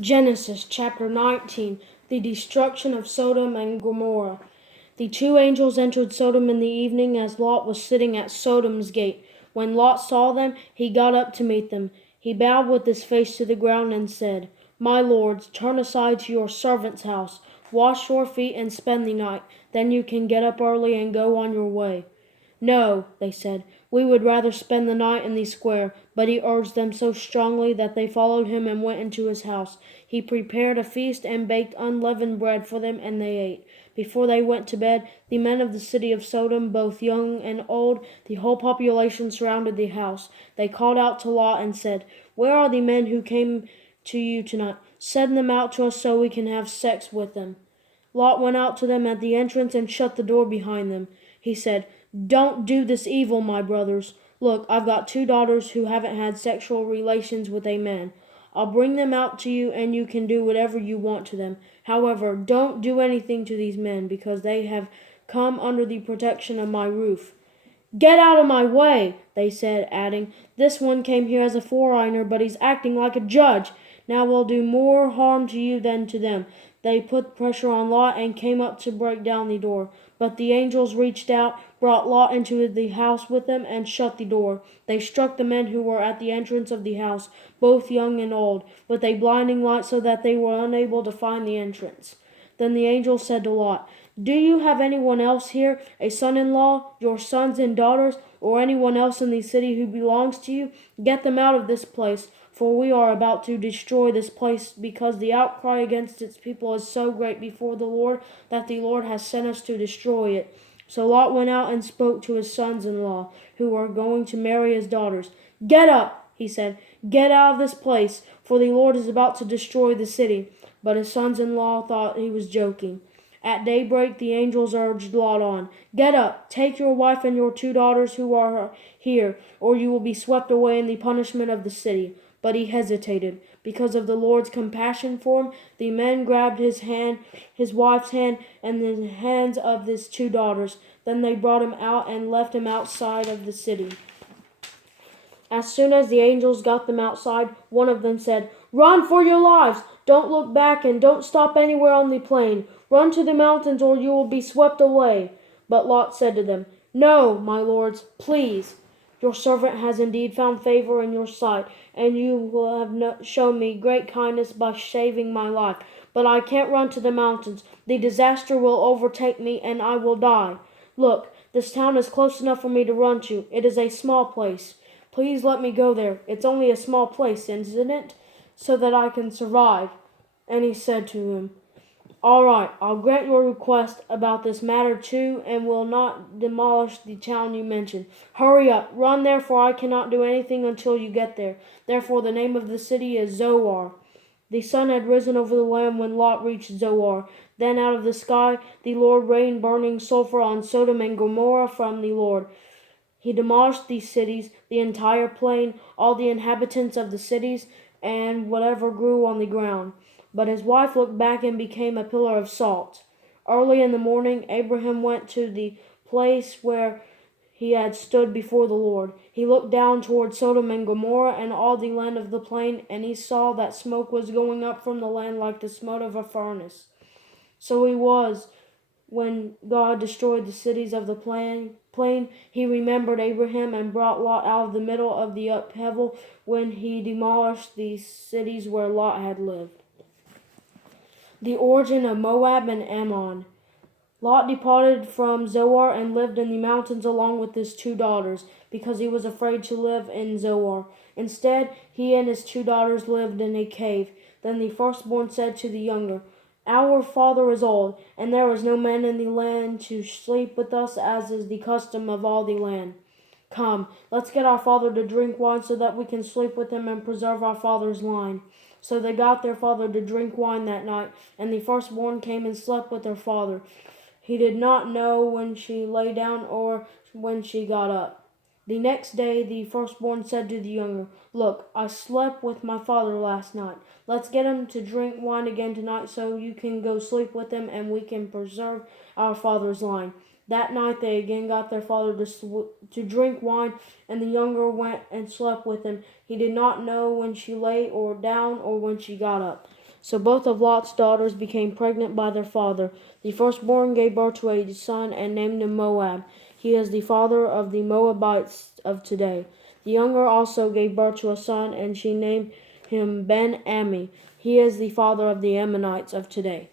Genesis chapter 19, the destruction of Sodom and Gomorrah. The two angels entered Sodom in the evening as Lot was sitting at Sodom's gate. When Lot saw them, he got up to meet them. He bowed with his face to the ground and said, "My lords, turn aside to your servant's house. Wash your feet and spend the night. Then you can get up early and go on your way." "No," they said, "we would rather spend the night in the square." But he urged them so strongly that they followed him and went into his house. He prepared a feast and baked unleavened bread for them, and they ate. Before they went to bed, the men of the city of Sodom, both young and old, the whole population, surrounded the house. They called out to Lot and said, "Where are the men who came to you tonight? Send them out to us so we can have sex with them." Lot went out to them at the entrance and shut the door behind them. He said, "Don't do this evil, my brothers. Look, I've got two daughters who haven't had sexual relations with a man. I'll bring them out to you and you can do whatever you want to them. However, don't do anything to these men because they have come under the protection of my roof." "Get out of my way," they said, adding, "This one came here as a foreigner, but he's acting like a judge. Now we'll do more harm to you than to them." They put pressure on Lot and came up to break down the door. But the angels reached out, brought Lot into the house with them, and shut the door. They struck the men who were at the entrance of the house, both young and old, with a blinding light so that they were unable to find the entrance. Then the angel said to Lot, "Do you have anyone else here, a son-in-law, your sons and daughters, or anyone else in the city who belongs to you? Get them out of this place, for we are about to destroy this place because the outcry against its people is so great before the Lord that the Lord has sent us to destroy it." So Lot went out and spoke to his sons-in-law, who were going to marry his daughters. "Get up," he said, "get out of this place, for the Lord is about to destroy the city." But his sons-in-law thought he was joking. At daybreak the angels urged Lot on. "Get up, take your wife and your two daughters who are here, or you will be swept away in the punishment of the city." But he hesitated. Because of the Lord's compassion for him, the men grabbed his hand, his wife's hand, and the hands of his two daughters. Then they brought him out and left him outside of the city. As soon as the angels got them outside, one of them said, "Run for your lives! Don't look back and don't stop anywhere on the plain. Run to the mountains or you will be swept away." But Lot said to them, "No, my lords, please. Your servant has indeed found favor in your sight, and you will have shown me great kindness by saving my life. But I can't run to the mountains. The disaster will overtake me and I will die. Look, this town is close enough for me to run to. It is a small place. Please let me go there. It's only a small place, isn't it? So that I can survive." And he said to him, "All right, I'll grant your request about this matter too, and will not demolish the town you mentioned. Hurry up, run there, for I cannot do anything until you get there." Therefore the name of the city is Zoar. The sun had risen over the land when Lot reached Zoar. Then out of the sky the Lord rained burning sulfur on Sodom and Gomorrah from the Lord. He demolished these cities, the entire plain, all the inhabitants of the cities, and whatever grew on the ground. But his wife looked back and became a pillar of salt. Early in the morning, Abraham went to the place where he had stood before the Lord. He looked down toward Sodom and Gomorrah and all the land of the plain, and he saw that smoke was going up from the land like the smoke of a furnace. So he was when God destroyed the cities of the plain, he remembered Abraham and brought Lot out of the middle of the upheaval when he demolished the cities where Lot had lived. The origin of Moab and Ammon. Lot departed from Zoar and lived in the mountains along with his two daughters, because he was afraid to live in Zoar. Instead, he and his two daughters lived in a cave. Then the firstborn said to the younger, "Our father is old, and there is no man in the land to sleep with us, as is the custom of all the land. Come, let's get our father to drink wine so that we can sleep with him and preserve our father's line." So they got their father to drink wine that night, and the firstborn came and slept with her father. He did not know when she lay down or when she got up. The next day the firstborn said to the younger, "Look, I slept with my father last night. Let's get him to drink wine again tonight so you can go sleep with him and we can preserve our father's line." That night they again got their father to drink wine, and the younger went and slept with him. He did not know when she lay or down or when she got up. So both of Lot's daughters became pregnant by their father. The firstborn gave birth to a son and named him Moab. He is the father of the Moabites of today. The younger also gave birth to a son, and she named him Ben-Ammi. He is the father of the Ammonites of today.